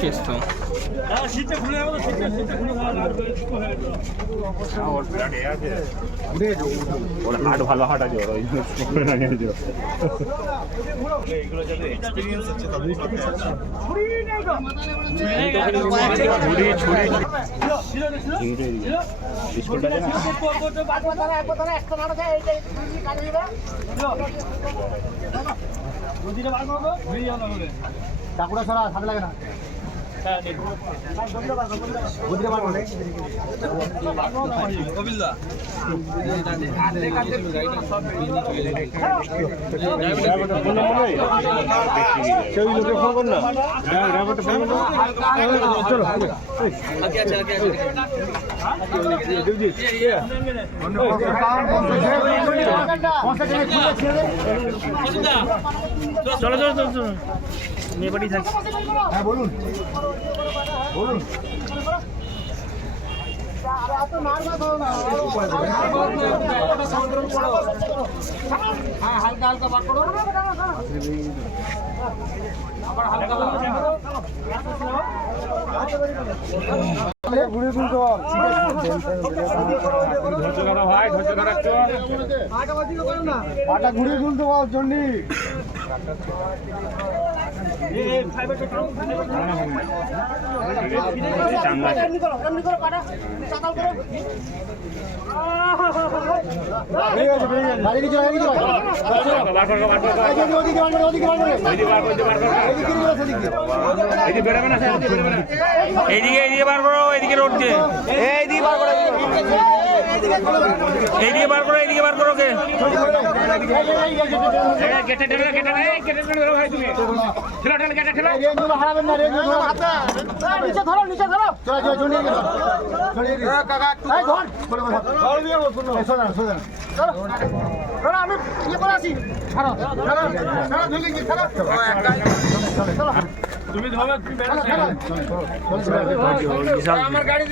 Case তো। হাট ভালো হাট আছে চাকুটা ছড়া সাথে লাগে না চলো চলো চলো চলো মেয়ে বাড়ি থাকি। হ্যাঁ বলুন বলুন হালকা হালকা বার করো ঘুরে তুলতে পাটা ঘুরে তুলতে পার জন্য এইদিকে এইদিকে বার করো, এইদিকে রোড দিয়ে এইদিকে বার করো, এইদিকে বার করো, এইদিকে বার করো। কে গেটে ঠেলে গেটে গেটে ঠেলে ভাই তুমি ঠেলা ঠেলা গেটে ঠেলা রেঞ্জগুলো হারাবেন না, রেঞ্জগুলো হাতে নিচে ধরো, নিচে ধরো। চলো চলো চলে গেল কাকা এই ধর বলে বলে ধর দিয়ে শুনো সোজা সোজা চলো চলো আমি ইয়ে করে আসি ছাড়ো ছাড়ো ছাড়ো ঝুলি কি ছাড়ো চলো তুমি ধরো তুমি বেরো চলো আমার গাড়ি